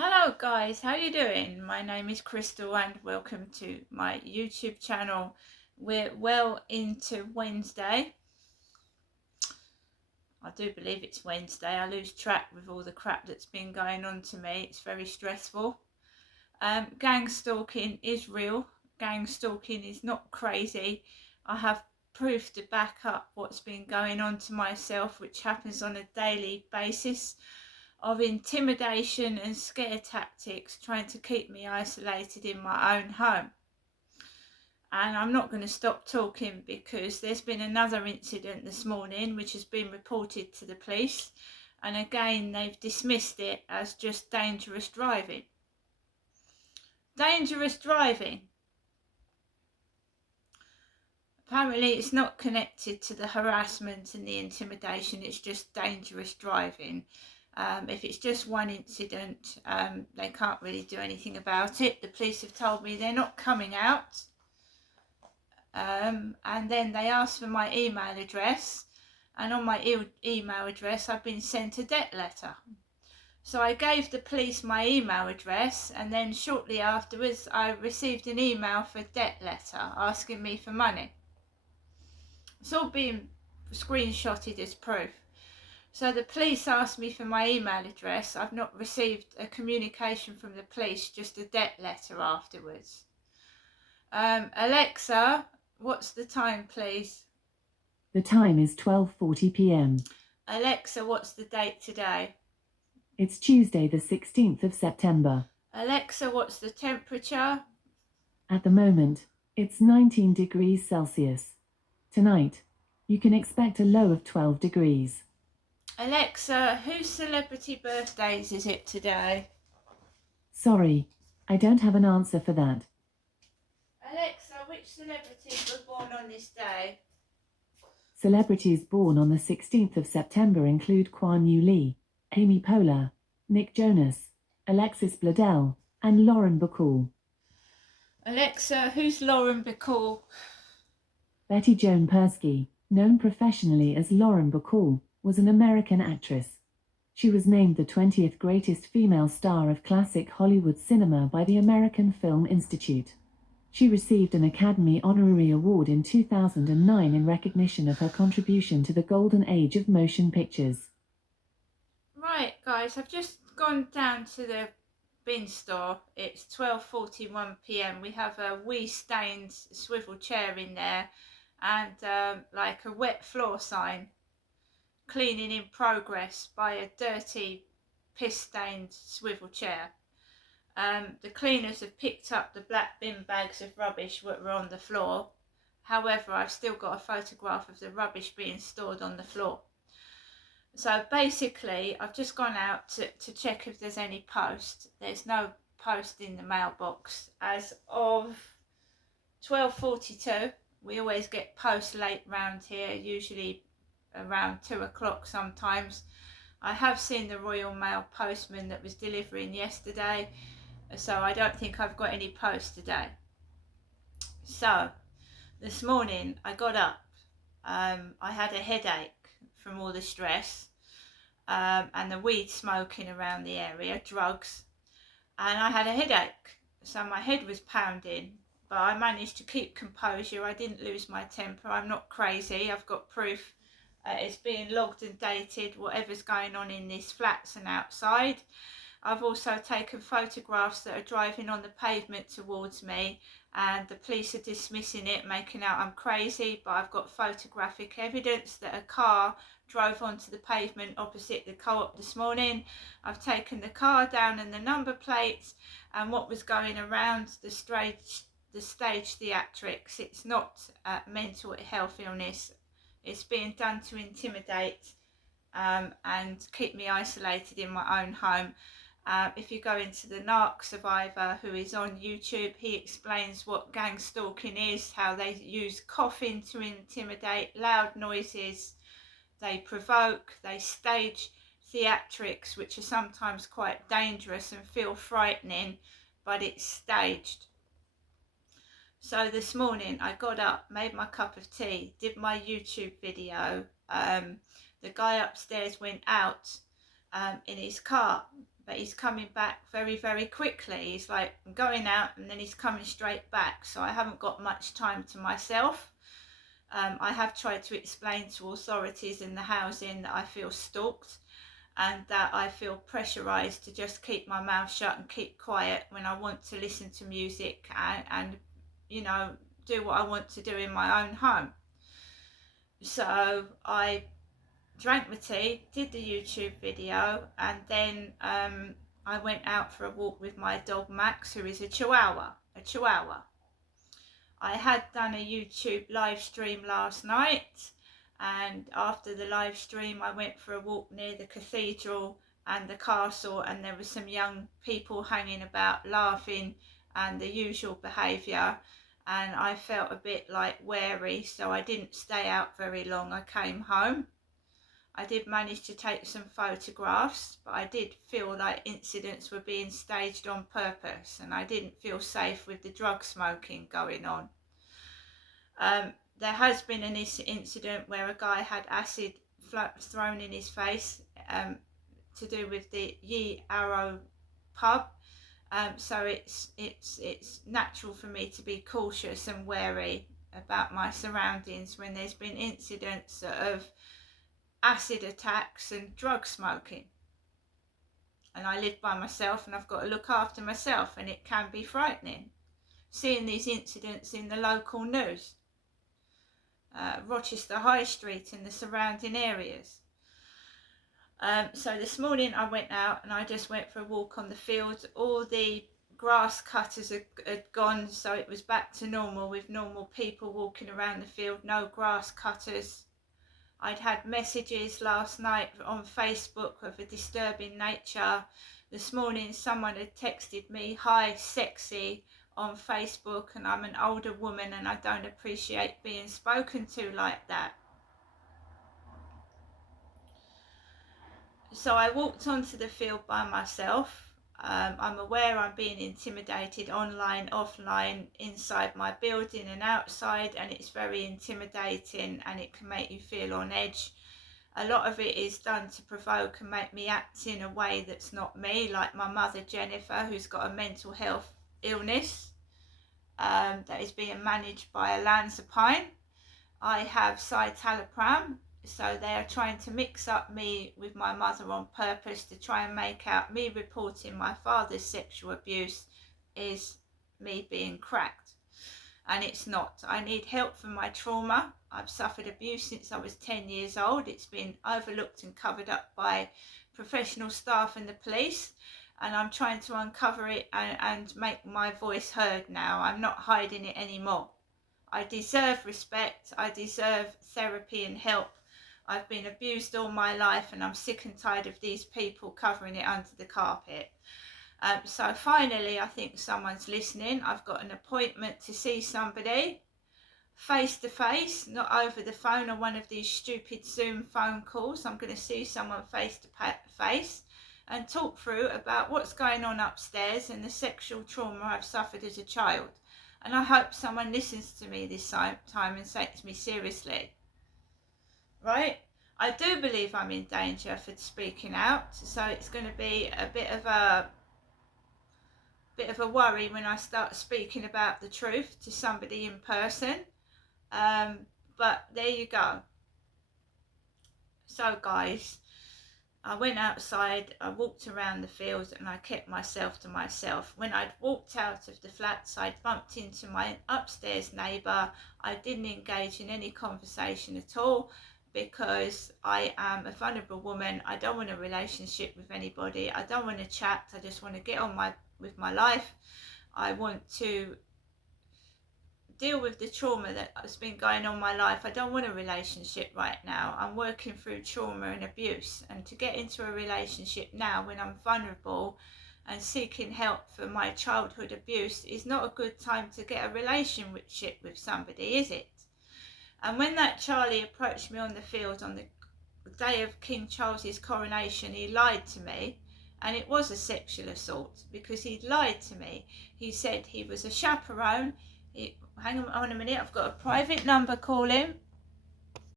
Hello guys, how you doing? My name is Crystal and welcome to my YouTube channel. We're well into Wednesday. I do believe it's Wednesday. I lose track with all the crap that's been going on to me. It's very stressful. Gang stalking is real. Gang stalking is not crazy. I have proof to back up what's been going on to myself, which happens on a daily basis, of intimidation and scare tactics trying to keep me isolated in my own home. And I'm not going to stop talking because there's been another incident this morning which has been reported to the police, and again they've dismissed it as just dangerous driving. Dangerous driving. Apparently it's not connected to the harassment and the intimidation, it's just dangerous driving. If it's just one incident, they can't really do anything about it. The police have told me they're not coming out. And then they asked for my email address, and on my email address I've been sent a debt letter. So I gave the police my email address, and then shortly afterwards I received an email for debt letter asking me for money. It's all been screenshotted as proof. So the police asked me for my email address. I've not received a communication from the police, just a debt letter afterwards. Alexa, what's the time, please? The time is 12:40 p.m. Alexa, what's the date today? It's Tuesday, the 16th of September. Alexa, what's the temperature? At the moment, it's 19 degrees Celsius. Tonight, you can expect a low of 12 degrees. Alexa, whose celebrity birthdays is it today? Sorry, I don't have an answer for that. Alexa, which celebrities were born on this day? Celebrities born on the 16th of September include Kuan Yu Lee, Amy Poehler, Nick Jonas, Alexis Bledel, and Lauren Bacall. Alexa, who's Lauren Bacall? Betty Joan Persky, known professionally as Lauren Bacall, was an American actress. She was named the 20th greatest female star of classic Hollywood cinema by the American Film Institute. She received an Academy Honorary Award in 2009 in recognition of her contribution to the golden age of motion pictures. Right, guys, I've just gone down to the bin store. It's 12:41 p.m. We have a wee stained swivel chair in there, and like a wet floor sign, cleaning in progress, by a dirty piss stained swivel chair. The cleaners have picked up the black bin bags of rubbish that were on the floor. However, I've still got a photograph of the rubbish being stored on the floor. So basically I've just gone out to check if there's any post. There's no post in the mailbox as of 12:42. We always get post late round here, usually around 2 o'clock sometimes. I have seen the Royal Mail postman that was delivering yesterday, so I don't think I've got any post today. So this morning I got up. I had a headache from all the stress, and the weed smoking around the area, drugs, and I had a headache. So my head was pounding, but I managed to keep composure. I didn't lose my temper. I'm not crazy. I've got proof. It's being logged and dated, whatever's going on in this flats and outside. I've also taken photographs that are driving on the pavement towards me, and the police are dismissing it, making out I'm crazy, but I've got photographic evidence that a car drove onto the pavement opposite the co-op this morning. I've taken the car down and the number plates and what was going around the stage theatrics. It's not mental health illness. It's being done to intimidate and keep me isolated in my own home. If you go into the Narc Survivor, who is on YouTube, he explains what gang stalking is, how they use coughing to intimidate, loud noises, they provoke, they stage theatrics, which are sometimes quite dangerous and feel frightening, but it's staged. So this morning I got up, made my cup of tea, did my YouTube video. The guy upstairs went out in his car, but he's coming back very, very quickly. He's like going out and then he's coming straight back. So I haven't got much time to myself. I have tried to explain to authorities in the housing that I feel stalked and that I feel pressurised to just keep my mouth shut and keep quiet when I want to listen to music and you know, do what I want to do in my own home. So I drank my tea, did the YouTube video, and then I went out for a walk with my dog Max, who is a Chihuahua. I had done a YouTube live stream last night, and after the live stream I went for a walk near the cathedral and the castle, and there were some young people hanging about laughing and the usual behaviour, and I felt a bit like wary, so I didn't stay out very long. I came home. I did manage to take some photographs, but I did feel like incidents were being staged on purpose, and I didn't feel safe with the drug smoking going on. There has been an incident where a guy had acid thrown in his face to do with the Ye Arrow pub. So it's natural for me to be cautious and wary about my surroundings when there's been incidents of acid attacks and drug smoking. And I live by myself and I've got to look after myself, and it can be frightening seeing these incidents in the local news, Rochester High Street and the surrounding areas. So this morning I went out and I just went for a walk on the fields. All the grass cutters had gone, so it was back to normal with normal people walking around the field, no grass cutters. I'd had messages last night on Facebook of a disturbing nature. This morning someone had texted me, "Hi sexy," on Facebook, and I'm an older woman and I don't appreciate being spoken to like that. So I walked onto the field by myself. I'm aware I'm being intimidated online, offline, inside my building and outside, and it's very intimidating and it can make you feel on edge. A lot of it is done to provoke and make me act in a way that's not me, like my mother Jennifer, who's got a mental health illness that is being managed by olanzapine. I have citalopram. So they are trying to mix up me with my mother on purpose to try and make out me reporting my father's sexual abuse is me being cracked. And it's not. I need help for my trauma. I've suffered abuse since I was 10 years old. It's been overlooked and covered up by professional staff and the police. And I'm trying to uncover it and make my voice heard now. I'm not hiding it anymore. I deserve respect. I deserve therapy and help. I've been abused all my life and I'm sick and tired of these people covering it under the carpet. So finally, I think someone's listening. I've got an appointment to see somebody face to face, not over the phone or one of these stupid Zoom phone calls. I'm going to see someone face to face and talk through about what's going on upstairs and the sexual trauma I've suffered as a child. And I hope someone listens to me this time and takes me seriously. Right? I do believe I'm in danger for speaking out, so it's going to be a bit of a worry when I start speaking about the truth to somebody in person. But there you go. So guys, I went outside, I walked around the fields and I kept myself to myself. When I'd walked out of the flats, I'd bumped into my upstairs neighbour. I didn't engage in any conversation at all because I am a vulnerable woman. I don't want a relationship with anybody. I don't want to chat. I just want to get on with my life. I want to deal with the trauma that has been going on in my life. I don't want a relationship right now. I'm working through trauma and abuse, and to get into a relationship now when I'm vulnerable and seeking help for my childhood abuse is not a good time to get a relationship with somebody, is it? And when that Charlie approached me on the field on the day of King Charles's coronation, he lied to me, and it was a sexual assault because he'd lied to me. He said he was a chaperone. Hang on a minute, I've got a private number calling.